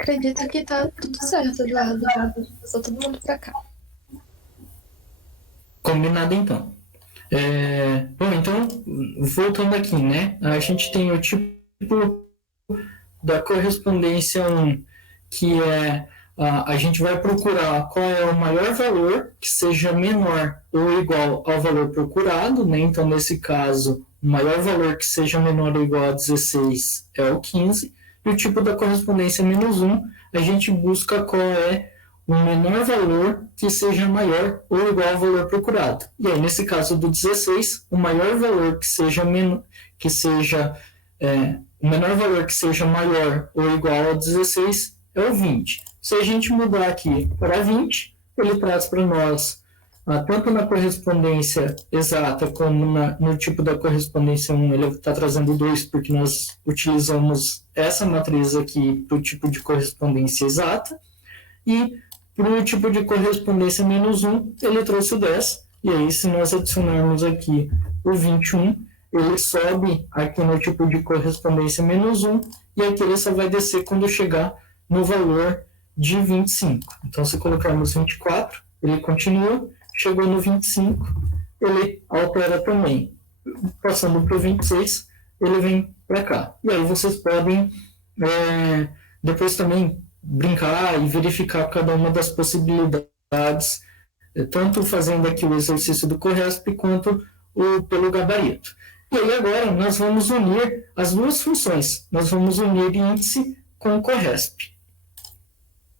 acredito que tá tudo certo, Eduardo. Só todo mundo pra cá. Combinado, então. Bom, então, voltando aqui, né? A gente tem o tipo da correspondência 1, que é a gente vai procurar qual é o maior valor que seja menor ou igual ao valor procurado, né? Então, nesse caso, o maior valor que seja menor ou igual a 16 é o 15. E o tipo da correspondência -1, a gente busca qual é o menor valor que seja maior ou igual ao valor procurado. E aí, nesse caso do 16, o maior valor que seja o menor valor que seja maior ou igual a 16 é o 20. Se a gente mudar aqui para 20, ele traz para nós, tanto na correspondência exata como no tipo da correspondência 1, ele está trazendo 2, porque nós utilizamos essa matriz aqui para o tipo de correspondência exata, e para o tipo de correspondência -1, ele trouxe o 10, e aí se nós adicionarmos aqui o 21, ele sobe aqui no tipo de correspondência -1, e aqui ele só vai descer quando chegar no valor de 25. Então, se colocarmos 24, ele continua, chegou no 25, ele altera também. Passando para o 26, ele vem para cá. E aí vocês podem depois também brincar e verificar cada uma das possibilidades, tanto fazendo aqui o exercício do CORRESP quanto pelo gabarito. E aí agora nós vamos unir as duas funções. Nós vamos unir índice com o CORRESP.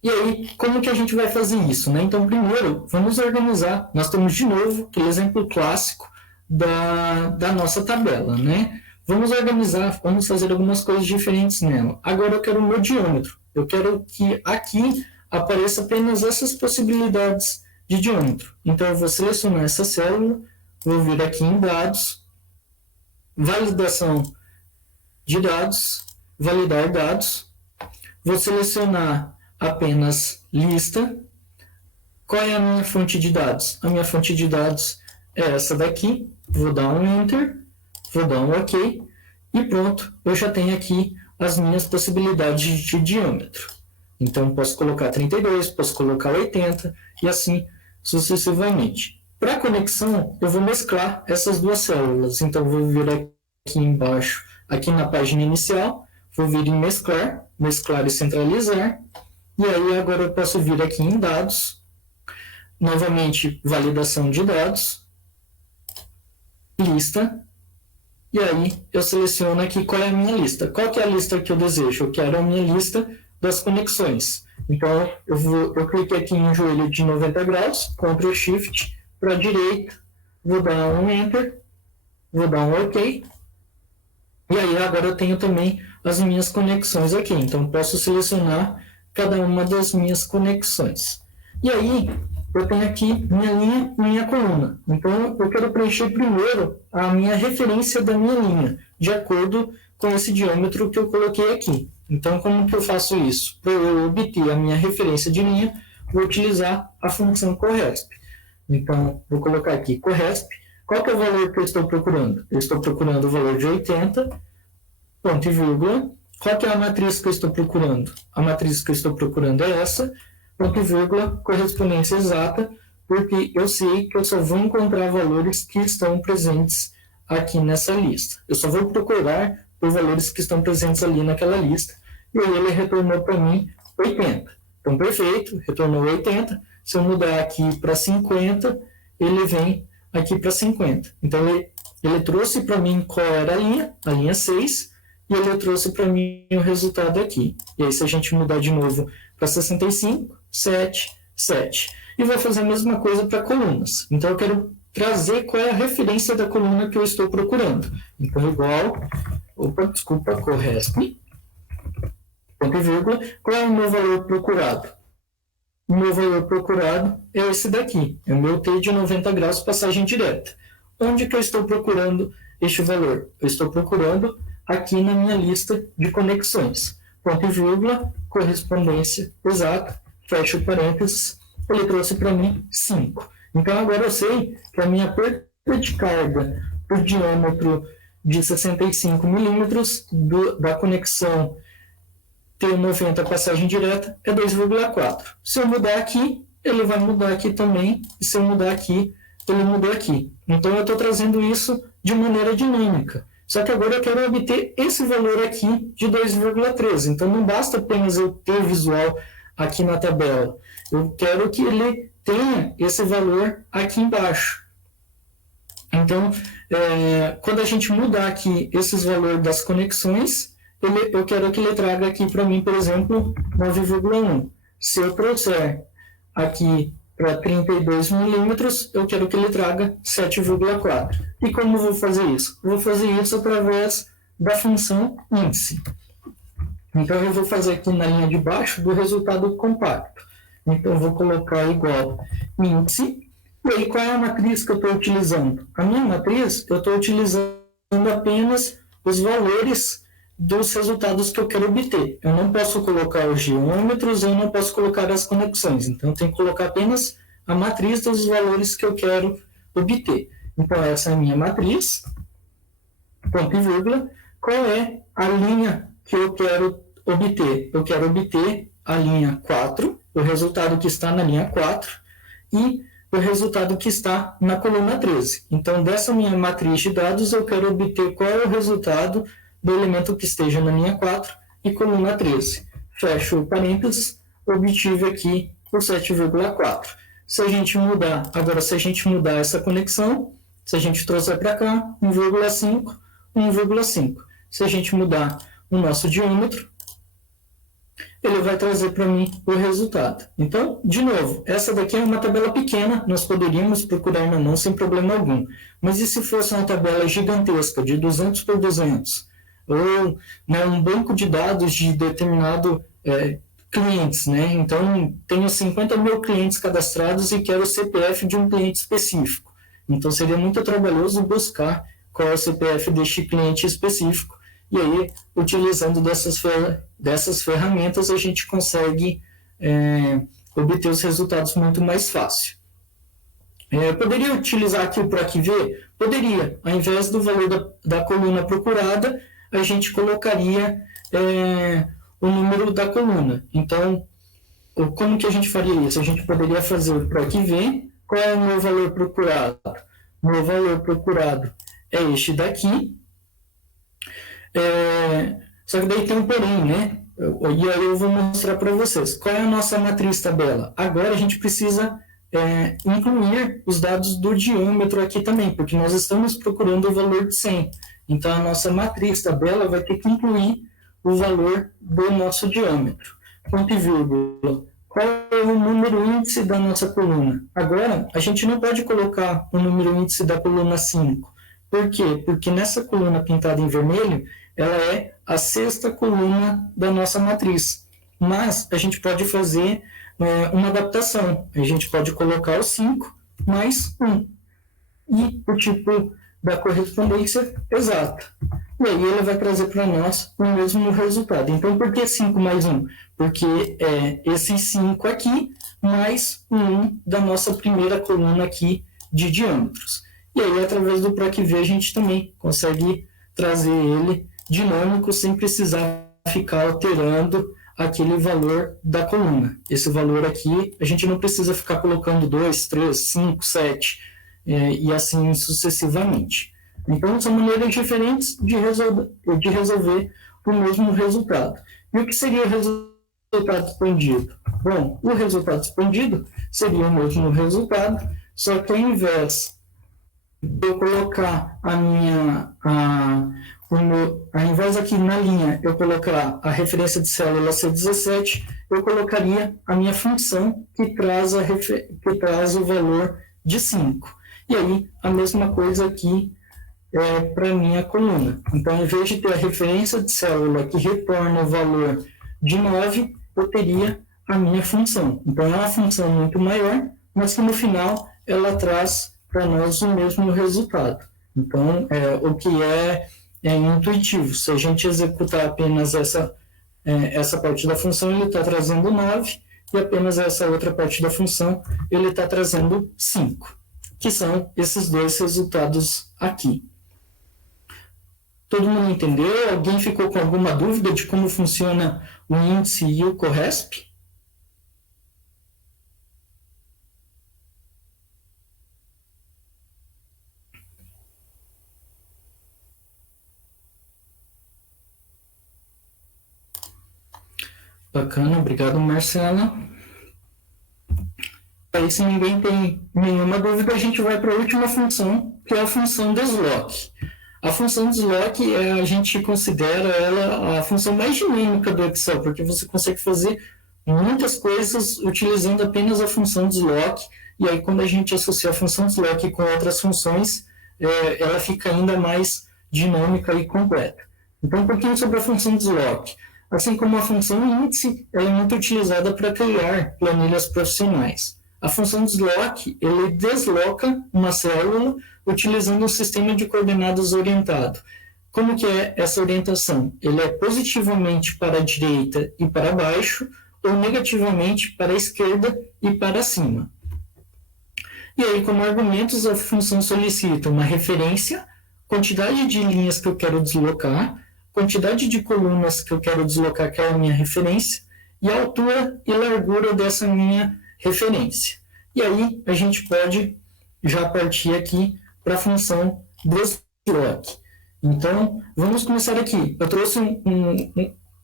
E aí, como que a gente vai fazer isso, né? Então, primeiro, vamos organizar. Nós temos, de novo, aquele exemplo clássico da nossa tabela, né? Vamos organizar, vamos fazer algumas coisas diferentes nela. Agora eu quero o meu diâmetro. Eu quero que aqui apareça apenas essas possibilidades de diâmetro. Então, eu vou selecionar essa célula, vou vir aqui em dados, validação de dados, validar dados, vou selecionar apenas lista. Qual é a minha fonte de dados? A minha fonte de dados é essa daqui, vou dar um Enter, vou dar um OK, e pronto, eu já tenho aqui as minhas possibilidades de diâmetro. Então, posso colocar 32, posso colocar 80, e assim sucessivamente. Para a conexão, eu vou mesclar essas duas células. Então, vou vir aqui embaixo, aqui na página inicial, vou vir em mesclar, mesclar e centralizar, e aí agora eu posso vir aqui em dados, novamente validação de dados, lista, e aí eu seleciono aqui qual é a minha lista. Qual que é a lista que eu desejo? Eu quero a minha lista das conexões. Então eu cliquei aqui em joelho de 90 graus, Ctrl Shift para a direita, vou dar um Enter, vou dar um OK, e aí agora eu tenho também as minhas conexões aqui. Então posso selecionar cada uma das minhas conexões. E aí, eu tenho aqui minha linha e minha coluna. Então, eu quero preencher primeiro a minha referência da minha linha, de acordo com esse diâmetro que eu coloquei aqui. Então, como que eu faço isso? Para eu obter a minha referência de linha, vou utilizar a função CORRESP. Então, vou colocar aqui CORRESP. Qual que é o valor que eu estou procurando? Eu estou procurando o valor de 80, ponto e vírgula. Qual que é a matriz que eu estou procurando? A matriz que eu estou procurando é essa, ponto e vírgula, correspondência exata, porque eu sei que eu só vou encontrar valores que estão presentes aqui nessa lista. Eu só vou procurar por valores que estão presentes ali naquela lista. E aí ele retornou para mim 80. Então, perfeito, retornou 80. Se eu mudar aqui para 50, ele vem aqui para 50. Então, ele trouxe para mim qual era a linha 6, e ele trouxe para mim o resultado aqui. E aí, se a gente mudar de novo para 65, 7, 7. E vou fazer a mesma coisa para colunas. Então, eu quero trazer qual é a referência da coluna que eu estou procurando. Então, igual, CORRESP, ponto e vírgula, qual é o meu valor procurado? O meu valor procurado é esse daqui, é o meu T de 90 graus passagem direta. Onde que eu estou procurando este valor? Eu estou procurando aqui na minha lista de conexões. Ponto e vírgula, correspondência exata, fecho parênteses, ele trouxe para mim 5. Então agora eu sei que a minha perda de carga por diâmetro de 65 milímetros da conexão T90 passagem direta é 2,4. Se eu mudar aqui, ele vai mudar aqui também, e se eu mudar aqui, ele muda aqui. Então, eu estou trazendo isso de maneira dinâmica. Só que agora eu quero obter esse valor aqui de 2,13. Então, não basta apenas eu ter o visual aqui na tabela. Eu quero que ele tenha esse valor aqui embaixo. Então, quando a gente mudar aqui esses valores das conexões, eu quero que ele traga aqui para mim, por exemplo, 9,1. Se eu trouxer aqui para 32 milímetros, eu quero que ele traga 7,4. E como eu vou fazer isso? Eu vou fazer isso através da função índice. Então, eu vou fazer aqui na linha de baixo do resultado compacto. Então, eu vou colocar igual índice. E aí, qual é a matriz que eu estou utilizando? A minha matriz, eu estou utilizando apenas os valores dos resultados que eu quero obter. Eu não posso colocar os geômetros, eu não posso colocar as conexões. Então, eu tenho que colocar apenas a matriz dos valores que eu quero obter. Então, essa é a minha matriz, ponto e vírgula. Qual é a linha que eu quero obter? Eu quero obter a linha 4, o resultado que está na linha 4, e o resultado que está na coluna 13. Então, dessa minha matriz de dados, eu quero obter qual é o resultado do elemento que esteja na linha 4 e coluna 13. Fecho o parênteses, obtive aqui o 7,4. Se a gente mudar, agora se a gente mudar essa conexão, se a gente trouxer para cá, 1,5, 1,5. Se a gente mudar o nosso diâmetro, ele vai trazer para mim o resultado. Então, de novo, essa daqui é uma tabela pequena, nós poderíamos procurar na mão sem problema algum. Mas e se fosse uma tabela gigantesca, de 200 por 200? Ou um banco de dados de determinado clientes, né? Então, tenho 50 mil clientes cadastrados e quero o CPF de um cliente específico. Então, seria muito trabalhoso buscar qual é o CPF deste cliente específico. E aí, utilizando dessas ferramentas, a gente consegue obter os resultados muito mais fácil. Eu poderia utilizar aqui o PROC-V? Poderia. Ao invés do valor da coluna procurada, a gente colocaria o número da coluna. Então, como que a gente faria isso? A gente poderia fazer o PROC-V. Qual é o meu valor procurado? O meu valor procurado é este daqui. Só que daí tem um porém, né? E aí eu vou mostrar para vocês. Qual é a nossa matriz tabela? Agora a gente precisa incluir os dados do diâmetro aqui também, porque nós estamos procurando o valor de 100. Então, a nossa matriz tabela vai ter que incluir o valor do nosso diâmetro. Ponto e vírgula. Qual é o número índice da nossa coluna? Agora, a gente não pode colocar o número índice da coluna 5. Por quê? Porque nessa coluna pintada em vermelho, ela é a sexta coluna da nossa matriz. Mas a gente pode fazer uma adaptação. A gente pode colocar o 5 mais 1. E o tipo da correspondência exata. E aí ele vai trazer para nós o mesmo resultado. Então, por que 5 mais 1? Porque é esse 5 aqui mais 1 da nossa primeira coluna aqui de diâmetros. E aí, através do PROC-V, a gente também consegue trazer ele dinâmico sem precisar ficar alterando aquele valor da coluna. Esse valor aqui, a gente não precisa ficar colocando 2, 3, 5, 7 e assim sucessivamente. Então, são maneiras diferentes de resolver o mesmo resultado. E o que seria o resultado expandido? Bom, o resultado expandido seria o mesmo resultado, só que ao invés de eu colocar ao invés aqui na linha eu colocar a referência de célula C17, eu colocaria a minha função que traz o valor de 5. E aí, a mesma coisa aqui para a minha coluna. Então, em vez de ter a referência de célula que retorna o valor de 9, eu teria a minha função. Então, é uma função muito maior, mas que no final ela traz para nós o mesmo resultado. Então, o que é intuitivo. Se a gente executar apenas essa parte da função, ele está trazendo 9, e apenas essa outra parte da função, ele está trazendo 5, que são esses dois resultados aqui. Todo mundo entendeu? Alguém ficou com alguma dúvida de como funciona o índice e o CORRESP? Bacana, obrigado, Marcela. Aí, se ninguém tem nenhuma dúvida, a gente vai para a última função, que é a função desloque. A função desloque, a gente considera ela a função mais dinâmica do Excel, porque você consegue fazer muitas coisas utilizando apenas a função desloque, e aí quando a gente associa a função desloque com outras funções, ela fica ainda mais dinâmica e completa. Então, um pouquinho sobre a função desloque. Assim como a função índice, ela é muito utilizada para criar planilhas profissionais. A função desloque, ele desloca uma célula utilizando um sistema de coordenadas orientado. Como que é essa orientação? Ele é positivamente para a direita e para baixo, ou negativamente para a esquerda e para cima. E aí, como argumentos, a função solicita uma referência, quantidade de linhas que eu quero deslocar, quantidade de colunas que eu quero deslocar, que é a minha referência, e a altura e largura dessa minha referência. E aí, a gente pode já partir aqui para a função desloque. Então, vamos começar aqui. Eu trouxe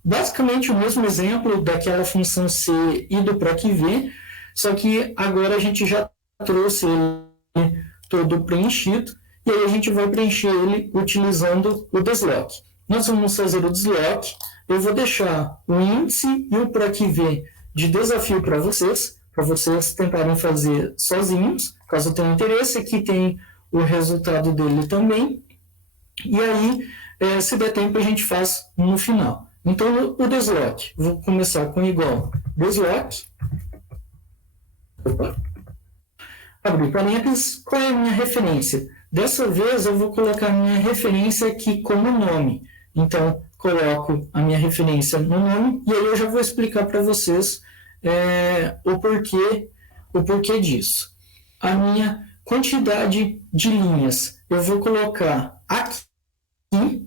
basicamente o mesmo exemplo daquela função C e do PROC V, só que agora a gente já trouxe ele todo preenchido, e aí a gente vai preencher ele utilizando o desloque. Nós vamos fazer o desloque, eu vou deixar o índice e o PROC V de desafio para vocês tentarem fazer sozinhos, caso tenham interesse. Aqui tem o resultado dele também, e aí, se der tempo, a gente faz no final. Então, o desloque, vou começar com igual desloque, abrir parênteses, qual é a minha referência? Dessa vez, eu vou colocar a minha referência aqui como nome. Então, coloco a minha referência no nome, e aí eu já vou explicar para vocês o porquê disso. A minha quantidade de linhas, eu vou colocar aqui,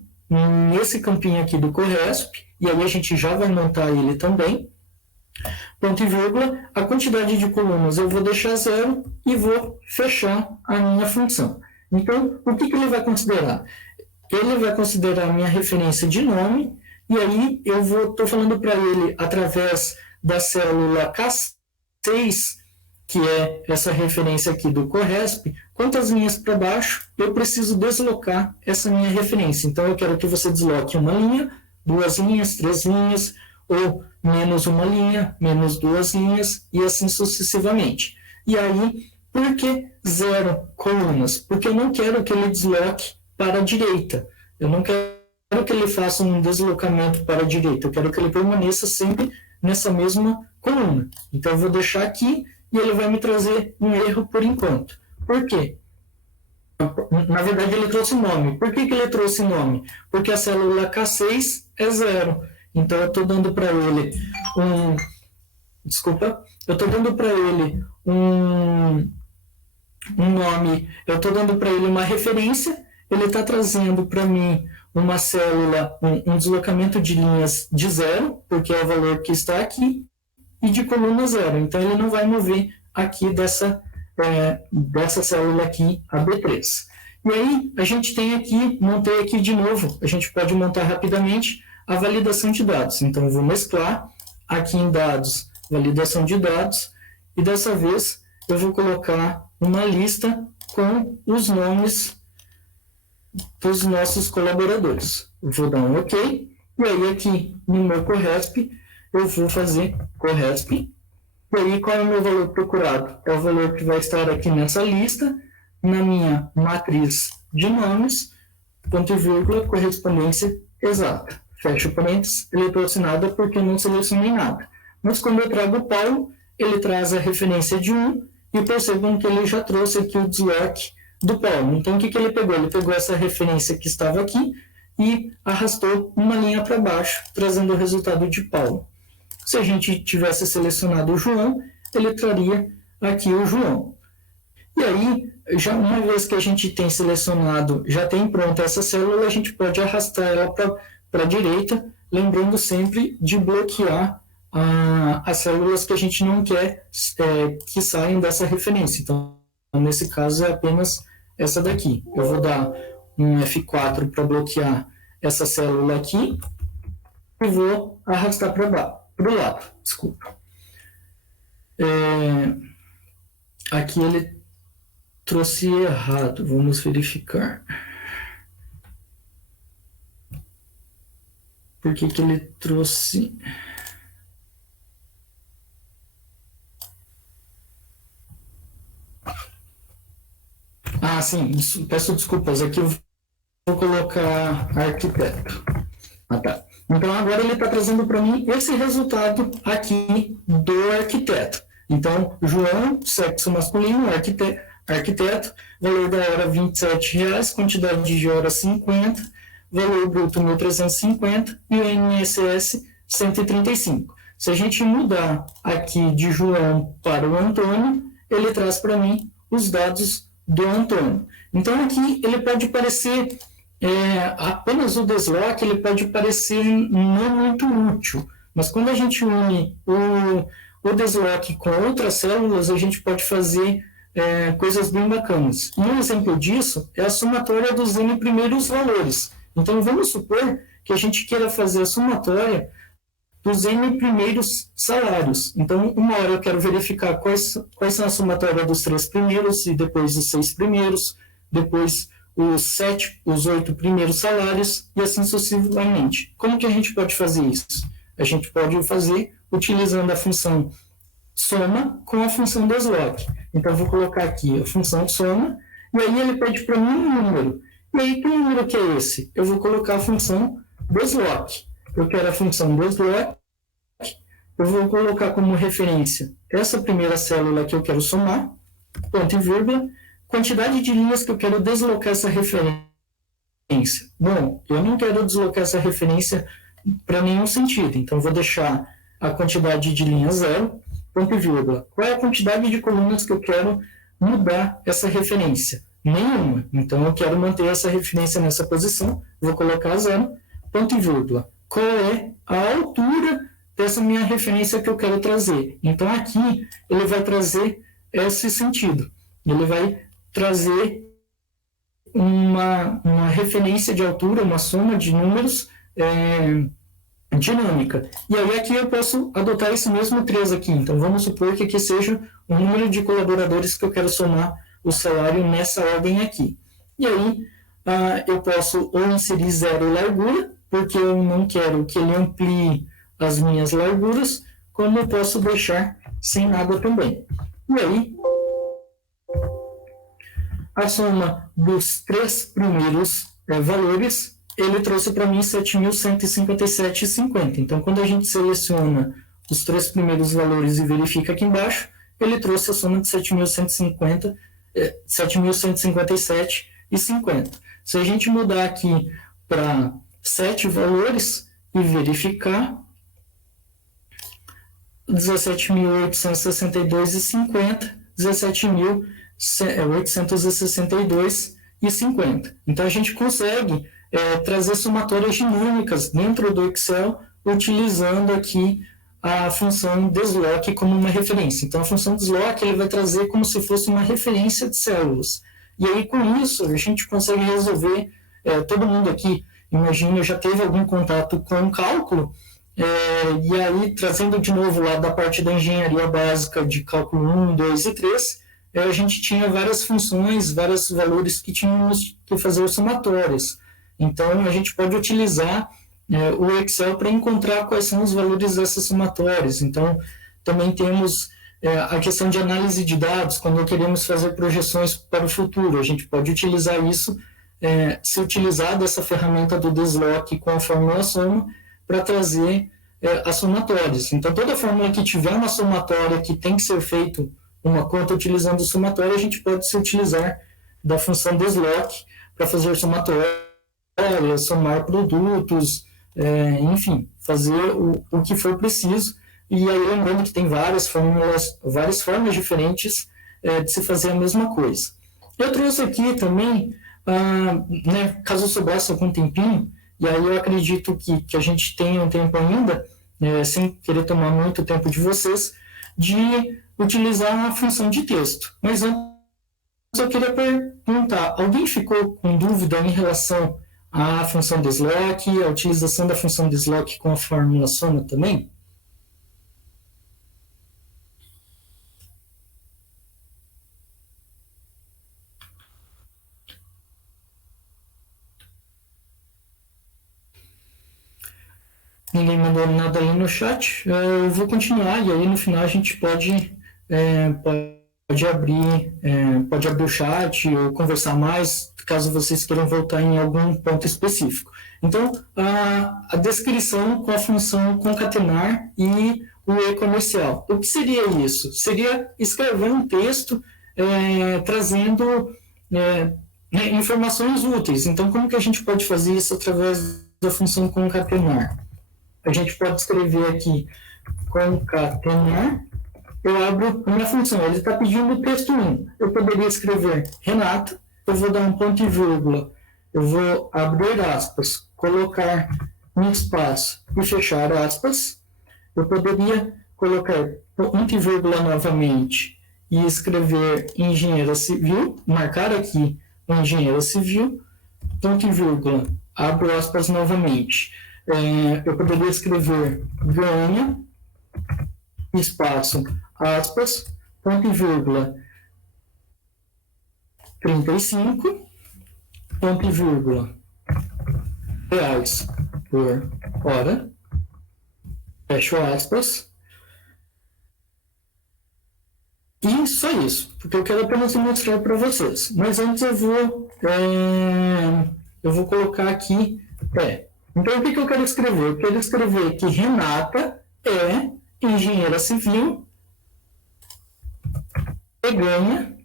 nesse campinho aqui do CORRESP, e aí a gente já vai montar ele também. Ponto e vírgula, a quantidade de colunas eu vou deixar 0 e vou fechar a minha função. Então, o que ele vai considerar? Ele vai considerar a minha referência de nome, e aí eu estou falando para ele, através da célula K6, que é essa referência aqui do CORRESP, quantas linhas para baixo eu preciso deslocar essa minha referência. Então, eu quero que você desloque uma linha, 2 linhas, 3 linhas, ou menos uma linha, menos 2 linhas, e assim sucessivamente. E aí, por que 0 colunas? Porque eu não quero que ele desloque para a direita. Eu não quero que ele faça um deslocamento para a direita. Eu quero que ele permaneça sempre nessa mesma coluna. Então, eu vou deixar aqui e ele vai me trazer um erro por enquanto. Por quê? Na verdade, ele trouxe nome. Por que ele trouxe nome? Porque a célula K6 é 0. Então, eu estou dando para ele eu estou dando para ele um nome, eu estou dando para ele uma referência, ele está trazendo para mim uma célula, um deslocamento de linhas de 0, porque é o valor que está aqui, e de coluna 0. Então, ele não vai mover aqui dessa célula aqui, a B3. E aí, a gente tem aqui, montei aqui de novo, a gente pode montar rapidamente a validação de dados. Então, eu vou mesclar aqui em dados, validação de dados, e dessa vez eu vou colocar uma lista com os nomes dos nossos colaboradores. Eu vou dar um OK, e aí aqui no meu CORRESP, eu vou fazer CORRESP, e aí qual é o meu valor procurado? É o valor que vai estar aqui nessa lista, na minha matriz de nomes, ponto e vírgula, correspondência exata. Fecho parênteses, ele trouxe nada porque eu não selecionei nada. Mas quando eu trago o Paulo, ele traz a referência de 1, e percebam que ele já trouxe aqui o desloque do Paulo. Então, o que ele pegou? Ele pegou essa referência que estava aqui e arrastou uma linha para baixo, trazendo o resultado de Paulo. Se a gente tivesse selecionado o João, ele traria aqui o João. E aí, já uma vez que a gente tem selecionado, já tem pronta essa célula, a gente pode arrastar ela para a direita, lembrando sempre de bloquear as células que a gente não quer que saiam dessa referência. Então, nesse caso, é apenas essa daqui. Eu vou dar um F4 para bloquear essa célula aqui e vou arrastar para o lado. Desculpa. Aqui ele trouxe errado. Vamos verificar. Por que ele trouxe... Ah, sim, peço desculpas. Aqui eu vou colocar arquiteto. Ah, tá. Então, agora ele está trazendo para mim esse resultado aqui do arquiteto. Então, João, sexo masculino, arquiteto, valor da hora R$ 27,00, quantidade de horas 50, valor bruto 1.350 e o INSS 135. Se a gente mudar aqui de João para o Antônio, ele traz para mim os dados do Antônio. Então, aqui ele pode parecer... apenas o desloque ele pode parecer não muito útil, mas quando a gente une o desloque com outras células, a gente pode fazer coisas bem bacanas. E um exemplo disso é a somatória dos n primeiros valores. Então, vamos supor que a gente queira fazer a somatória dos n primeiros salários. Então, uma hora eu quero verificar quais são a somatória dos 3 primeiros, e depois os 6 primeiros, depois os 8 primeiros salários, e assim sucessivamente. Como que a gente pode fazer isso? A gente pode fazer utilizando a função soma com a função desloque. Então, eu vou colocar aqui a função soma, e aí ele pede para mim um número. E aí, que número que é esse? Eu vou colocar a função desloque. Eu quero a função desloque, eu vou colocar como referência essa primeira célula que eu quero somar, ponto e vírgula, quantidade de linhas que eu quero deslocar essa referência. Bom, eu não quero deslocar essa referência para nenhum sentido, então eu vou deixar a quantidade de linhas 0, ponto e vírgula. Qual é a quantidade de colunas que eu quero mudar essa referência? Nenhuma. Então eu quero manter essa referência nessa posição, vou colocar 0, ponto e vírgula. Qual é a altura dessa minha referência que eu quero trazer? Então aqui ele vai trazer esse sentido. Ele vai trazer uma referência de altura, uma soma de números dinâmica. E aí aqui eu posso adotar esse mesmo 3 aqui. Então vamos supor que aqui seja o número de colaboradores que eu quero somar o salário nessa ordem aqui. E aí eu posso ou inserir 0 largura, porque eu não quero que ele amplie as minhas larguras, como eu posso deixar sem nada também. E aí, a soma dos 3 primeiros valores, ele trouxe para mim 7.157,50. Então, quando a gente seleciona os 3 primeiros valores e verifica aqui embaixo, ele trouxe a soma de 7.157,50. Se a gente mudar aqui para 7 valores e verificar, 17.862,50, 17.862,50. Então, a gente consegue trazer somatórias dinâmicas dentro do Excel, utilizando aqui a função desloque como uma referência. Então, a função desloque ele vai trazer como se fosse uma referência de células. E aí, com isso, a gente consegue resolver, todo mundo aqui, imagina, já teve algum contato com o cálculo, e aí, trazendo de novo lá da parte da engenharia básica de cálculo 1, 2 e 3, a gente tinha várias funções, vários valores que tínhamos que fazer somatórias. Então, a gente pode utilizar o Excel para encontrar quais são os valores dessas somatórias. Então, também temos a questão de análise de dados, quando queremos fazer projeções para o futuro. A gente pode utilizar isso, se utilizar dessa ferramenta do desloque com a fórmula soma para trazer as somatórias. Então, toda fórmula que tiver uma somatória que tem que ser feito uma conta utilizando somatória, a gente pode se utilizar da função desloque para fazer somatória, somar produtos, enfim, fazer o que for preciso. E aí, lembrando que tem várias formas diferentes de se fazer a mesma coisa. Eu trouxe aqui também, né, caso sobrasse algum tempinho, e aí eu acredito que a gente tenha um tempo ainda, sem querer tomar muito tempo de vocês, de utilizar uma função de texto. Mas antes eu queria perguntar, alguém ficou com dúvida em relação à função desloc, a utilização da função desloc com a fórmula soma também? Ninguém mandou nada ali no chat. Eu vou continuar e aí no final a gente pode abrir o chat ou conversar mais, caso vocês queiram voltar em algum ponto específico. Então, a descrição com a função concatenar e o e-comercial. O que seria isso? Seria escrever um texto trazendo informações úteis. Então, como que a gente pode fazer isso através da função concatenar? A gente pode escrever aqui concatenar, eu abro a minha função, ele está pedindo o texto 1. Eu poderia escrever Renato, eu vou dar um ponto e vírgula, eu vou abrir aspas, colocar um espaço e fechar aspas. Eu poderia colocar ponto e vírgula novamente e escrever engenheiro civil, marcar aqui o engenheiro civil, ponto e vírgula, abro aspas novamente. Eu poderia escrever ganha, espaço, aspas, ponto e vírgula, 35, ponto e vírgula, reais por hora, fecho aspas, e só isso, porque eu quero apenas mostrar para vocês. Mas antes eu vou colocar aqui, então, o que eu quero escrever? Eu quero escrever que Renata é engenheira civil e ganha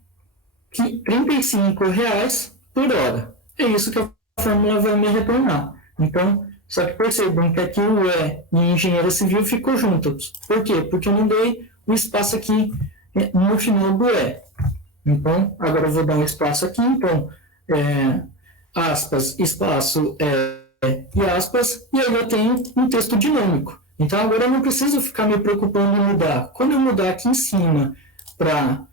R$35 por hora. É isso que a fórmula vai me retornar. Então, só que percebam que aqui o E e engenheira civil ficou juntos. Por quê? Porque eu não dei o espaço aqui no final do E. Então, agora eu vou dar um espaço aqui. Então, aspas, espaço, e aspas, e aí eu tenho um texto dinâmico. Então agora eu não preciso ficar me preocupando em mudar. Quando eu mudar aqui em cima para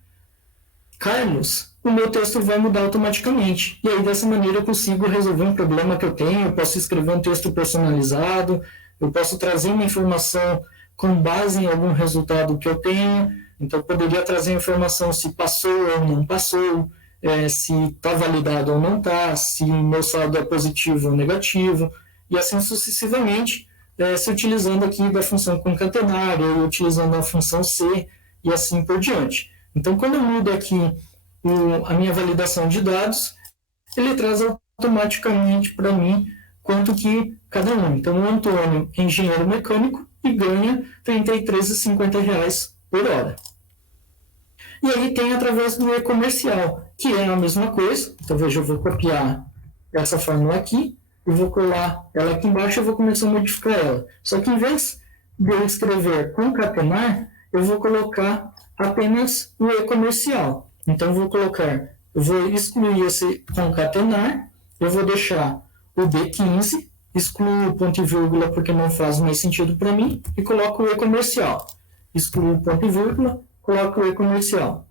Carlos, o meu texto vai mudar automaticamente. E aí dessa maneira eu consigo resolver um problema que eu tenho, eu posso escrever um texto personalizado, eu posso trazer uma informação com base em algum resultado que eu tenho. Então eu poderia trazer informação se passou ou não passou, se está validado ou não está, se meu saldo é positivo ou negativo, e assim sucessivamente, se utilizando aqui da função concatenar, ou utilizando a função C, e assim por diante. Então, quando eu mudo aqui a minha validação de dados, ele traz automaticamente para mim quanto que cada um. Então, o Antônio é engenheiro mecânico e ganha R$33,50 por hora. E aí tem através do e-comercial, que é a mesma coisa. Então, veja, eu vou copiar essa fórmula aqui, e vou colar ela aqui embaixo e vou começar a modificar ela. Só que em vez de eu escrever concatenar, eu vou colocar apenas o e-comercial. Então, eu vou excluir esse concatenar, eu vou deixar o B15, excluo o ponto e vírgula porque não faz mais sentido para mim, e coloco o e-comercial. Excluo o ponto e vírgula, coloco o e-comercial.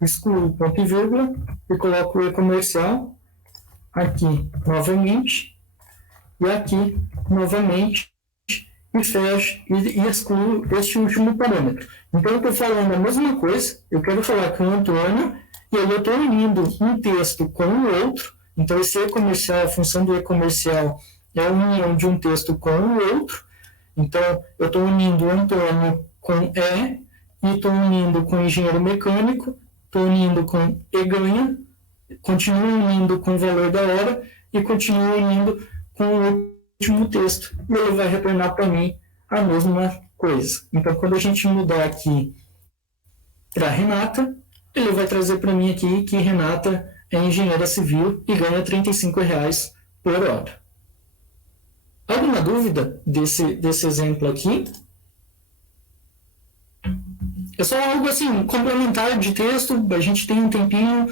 Excluo o ponto e vírgula e coloco o e-comercial aqui novamente, e aqui novamente, e fecho e excluo este último parâmetro. Então, eu estou falando a mesma coisa, eu quero falar com o Antônio, e aí eu estou unindo um texto com o outro. Então, esse e-comercial, a função do e-comercial é a união de um texto com o outro. Então, eu estou unindo o Antônio com E, e estou unindo com engenheiro mecânico, estou unindo com E ganha, continuo unindo com o valor da hora, e continuo unindo com o último texto, e ele vai retornar para mim a mesma coisa. Então, quando a gente mudar aqui para Renata, ele vai trazer para mim aqui que Renata é engenheira civil e ganha R$35 por hora. Alguma dúvida desse exemplo aqui? É só algo assim, complementar de texto, a gente tem um tempinho,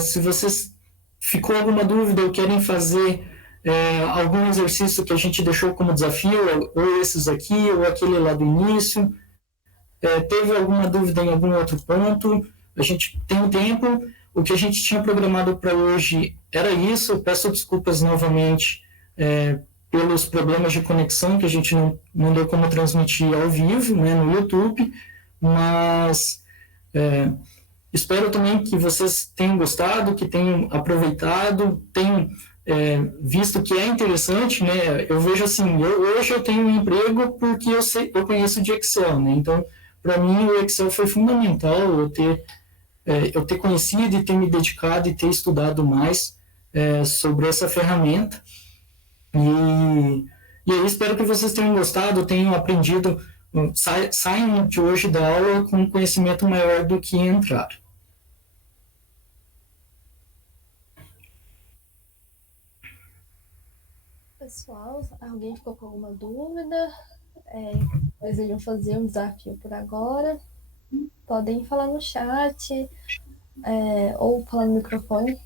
Se vocês ficou alguma dúvida ou querem fazer algum exercício que a gente deixou como desafio, ou esses aqui, ou aquele lá do início, teve alguma dúvida em algum outro ponto, a gente tem um tempo. O que a gente tinha programado para hoje era isso. Eu peço desculpas novamente pelos problemas de conexão, que a gente não deu como transmitir ao vivo, né, no YouTube, mas espero também que vocês tenham gostado, que tenham aproveitado, tenham visto que é interessante, né? Eu vejo assim, hoje eu tenho um emprego porque eu conheço de Excel, né? Então, para mim, o Excel foi fundamental eu ter conhecido e ter me dedicado e ter estudado mais sobre essa ferramenta. E aí espero que vocês tenham gostado, tenham aprendido, saiam de hoje da aula com um conhecimento maior do que entraram. Pessoal, alguém ficou com alguma dúvida? Desejam fazer um desafio por agora? Podem falar no chat ou falar no microfone.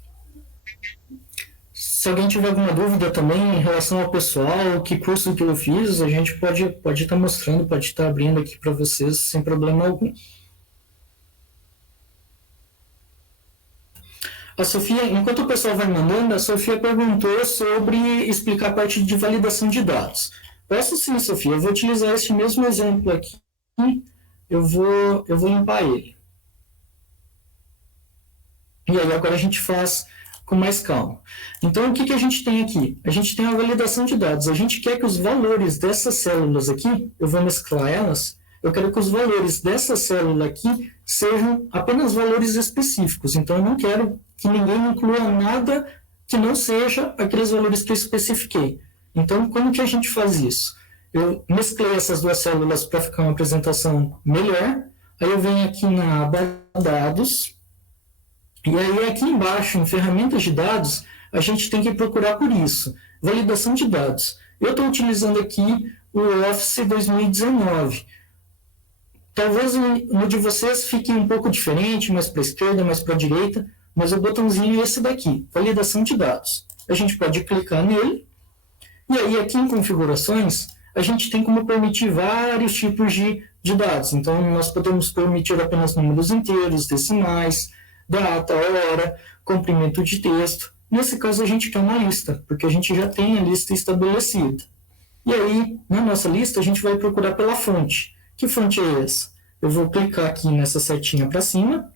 Se alguém tiver alguma dúvida também em relação ao pessoal, que curso que eu fiz, a gente pode estar mostrando, pode estar abrindo aqui para vocês sem problema algum. A Sofia, enquanto o pessoal vai mandando, a Sofia perguntou sobre explicar a parte de validação de dados. Posso sim, Sofia, eu vou utilizar este mesmo exemplo aqui, eu vou limpar ele. E aí agora a gente faz com mais calma. Então, o que a gente tem aqui? A gente tem a validação de dados. A gente quer que os valores dessas células aqui, eu vou mesclar elas, eu quero que os valores dessa célula aqui sejam apenas valores específicos. Então, eu não quero que ninguém inclua nada que não seja aqueles valores que eu especifiquei. Então, como que a gente faz isso? Eu mesclei essas duas células para ficar uma apresentação melhor. Aí eu venho aqui na aba Dados. E aí aqui embaixo, em Ferramentas de Dados, a gente tem que procurar por isso. Validação de dados. Eu estou utilizando aqui o Office 2019. Talvez no de vocês fique um pouco diferente, mais para a esquerda, mais para a direita, mas o botãozinho é esse daqui, validação de dados. A gente pode clicar nele, e aí aqui em configurações, a gente tem como permitir vários tipos de dados. Então, nós podemos permitir apenas números inteiros, decimais, data, hora, comprimento de texto. Nesse caso, a gente quer uma lista, porque a gente já tem a lista estabelecida. E aí, na nossa lista, a gente vai procurar pela fonte. Que fonte é essa? Eu vou clicar aqui nessa setinha para cima,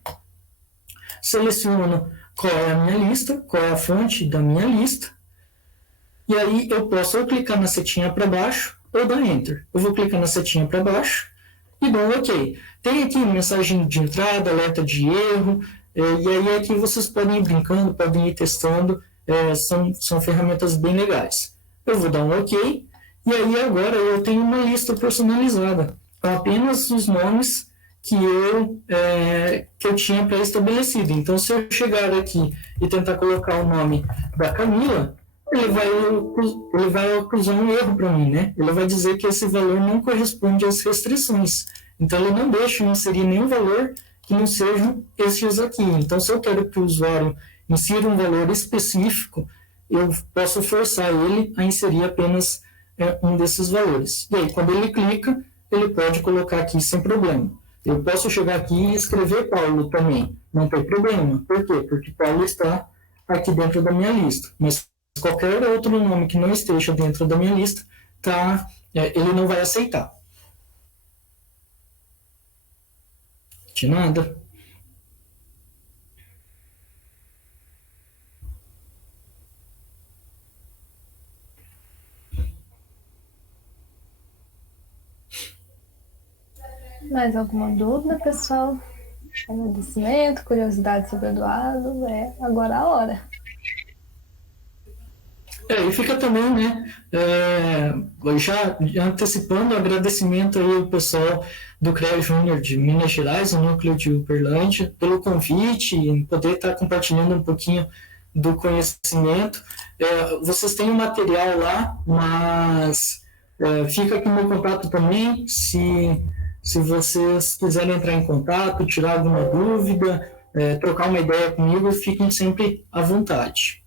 seleciono qual é a minha lista, qual é a fonte da minha lista, e aí eu posso ou clicar na setinha para baixo ou dar Enter. Eu vou clicar na setinha para baixo e dou OK. Tem aqui mensagem de entrada, alerta de erro, e aí aqui vocês podem ir brincando, podem ir testando, são ferramentas bem legais. Eu vou dar um OK, e aí agora eu tenho uma lista personalizada, com apenas os nomes que eu tinha pré-estabelecido. Então, se eu chegar aqui e tentar colocar o nome da Camila, ele vai acusar um erro para mim, né? Ele vai dizer que esse valor não corresponde às restrições. Então, ele não deixa eu inserir nenhum valor que não sejam esses aqui. Então, se eu quero que o usuário insira um valor específico, eu posso forçar ele a inserir apenas um desses valores. E aí, quando ele clica, ele pode colocar aqui sem problema. Eu posso chegar aqui e escrever Paulo também, não tem problema. Por quê? Porque Paulo está aqui dentro da minha lista. Mas qualquer outro nome que não esteja dentro da minha lista, ele não vai aceitar. De nada. Mais alguma dúvida, pessoal? Agradecimento, curiosidade sobre o Eduardo, agora a hora. E fica também, né, já antecipando o agradecimento aí ao pessoal do CREA Júnior de Minas Gerais, o núcleo de Uberlândia, pelo convite e poder estar compartilhando um pouquinho do conhecimento. Vocês têm o material lá, mas fica aqui o meu contato também, se vocês quiserem entrar em contato, tirar alguma dúvida, trocar uma ideia comigo, fiquem sempre à vontade.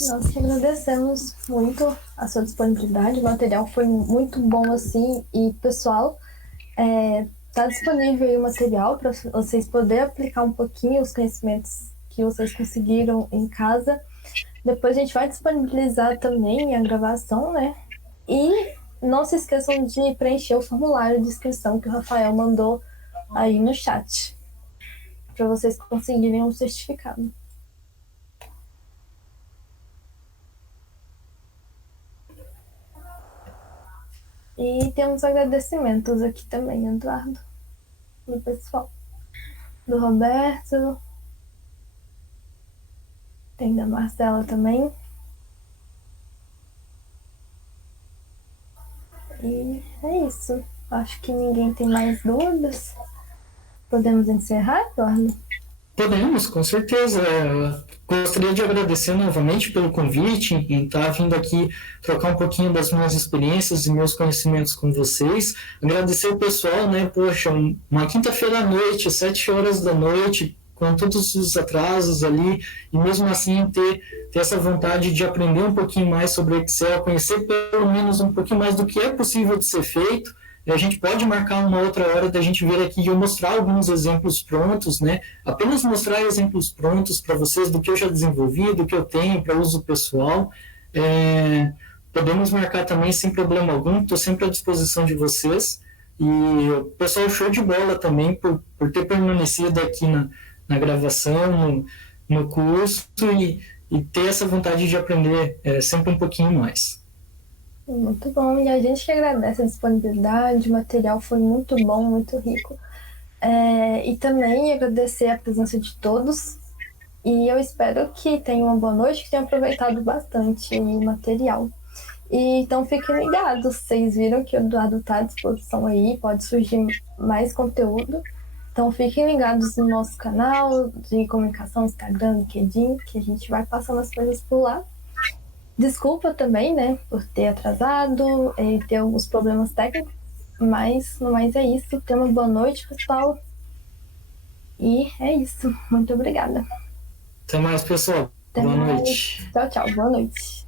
Nós que agradecemos muito a sua disponibilidade. O material foi muito bom assim e pessoal, tá disponível aí o material para vocês poderem aplicar um pouquinho os conhecimentos que vocês conseguiram em casa. Depois a gente vai disponibilizar também a gravação, né? E não se esqueçam de preencher o formulário de inscrição que o Rafael mandou aí no chat, para vocês conseguirem um certificado. E temos agradecimentos aqui também, Eduardo, do pessoal. Do Roberto, tem da Marcela também. E é isso. Acho que ninguém tem mais dúvidas. Podemos encerrar, Eduardo? Podemos, com certeza. Gostaria de agradecer novamente pelo convite, em estar vindo aqui trocar um pouquinho das minhas experiências e meus conhecimentos com vocês. Agradecer o pessoal, né? Poxa, uma quinta-feira à noite, 7 horas da noite, com todos os atrasos ali, e mesmo assim ter essa vontade de aprender um pouquinho mais sobre Excel, conhecer pelo menos um pouquinho mais do que é possível de ser feito. A gente pode marcar uma outra hora da gente vir aqui e eu mostrar alguns exemplos prontos, né? Apenas mostrar exemplos prontos para vocês do que eu já desenvolvi, do que eu tenho para uso pessoal. Podemos marcar também sem problema algum, estou sempre à disposição de vocês. E o pessoal show de bola também por ter permanecido aqui na gravação, no curso e ter essa vontade de aprender sempre um pouquinho mais. Muito bom, e a gente que agradece a disponibilidade, o material foi muito bom, muito rico. E também agradecer a presença de todos, e eu espero que tenham uma boa noite, que tenham aproveitado bastante o material. E, então fiquem ligados, vocês viram que o Eduardo está à disposição aí, pode surgir mais conteúdo. Então fiquem ligados no nosso canal de comunicação, Instagram, LinkedIn, que a gente vai passando as coisas por lá. Desculpa também, né, por ter atrasado e ter alguns problemas técnicos, mas no mais é isso. Tenha uma boa noite, pessoal. E é isso. Muito obrigada. Até mais, pessoal. Até Boa mais. noite. Tchau, tchau. Boa noite.